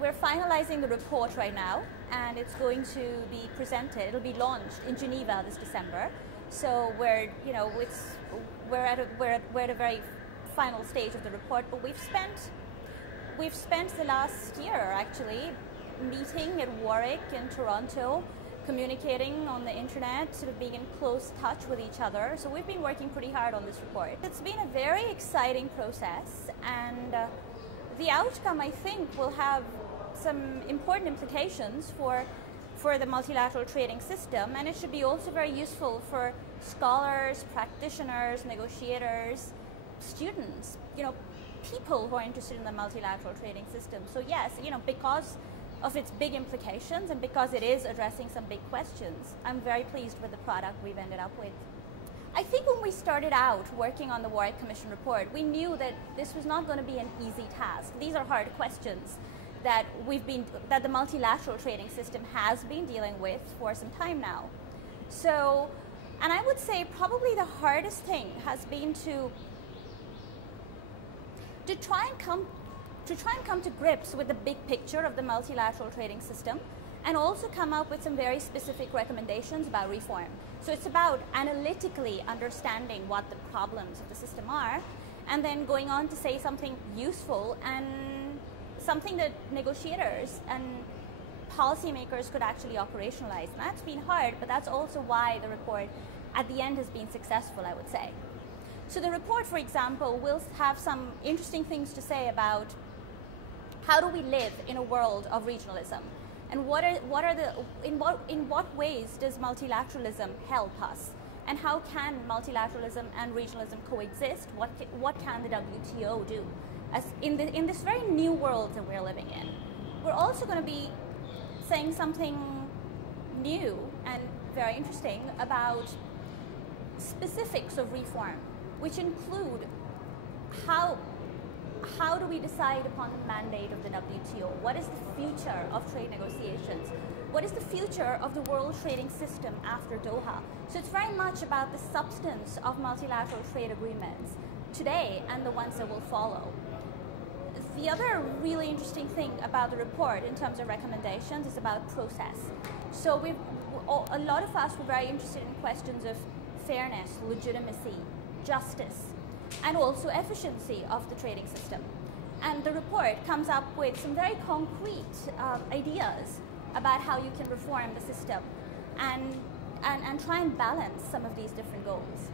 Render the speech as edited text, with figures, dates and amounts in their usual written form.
we're finalizing the report right now, and it's going to be presented. It'll be launched in Geneva this December. So we're at a very final stage of the report. But we've spent the last year actually meeting at Warwick in Toronto, communicating on the internet, sort of being in close touch with each other. So we've been working pretty hard on this report. It's been a very exciting process, and the outcome, I think, will have some important implications for the multilateral trading system, and it should be also very useful for scholars, practitioners, negotiators, students, people who are interested in the multilateral trading system. So yes, because of its big implications and because it is addressing some big questions, I'm very pleased with the product we've ended up with. I think when we started out working on the Warwick Commission report, we knew that this was not going to be an easy task. These are hard questions that the multilateral trading system has been dealing with for some time now. So, and I would say probably the hardest thing has been to try and come to grips with the big picture of the multilateral trading system, and also come up with some very specific recommendations about reform. So it's about analytically understanding what the problems of the system are, and then going on to say something useful and something that negotiators and policymakers could actually operationalize. And that's been hard, but that's also why the report at the end has been successful, I would say. So the report, for example, will have some interesting things to say about how do we live in a world of regionalism, and in what ways does multilateralism help us, and how can multilateralism and regionalism coexist? What can the WTO do as in this very new world that we're living in? We're also going to be saying something new and very interesting about specifics of reform, which include how do we decide upon the mandate of the WTO? What is the future of trade negotiations? What is the future of the world trading system after Doha? So it's very much about the substance of multilateral trade agreements today and the ones that will follow. The other really interesting thing about the report in terms of recommendations is about process. So a lot of us were very interested in questions of fairness, legitimacy, justice, and also efficiency of the trading system. And the report comes up with some very concrete ideas about how you can reform the system and try and balance some of these different goals.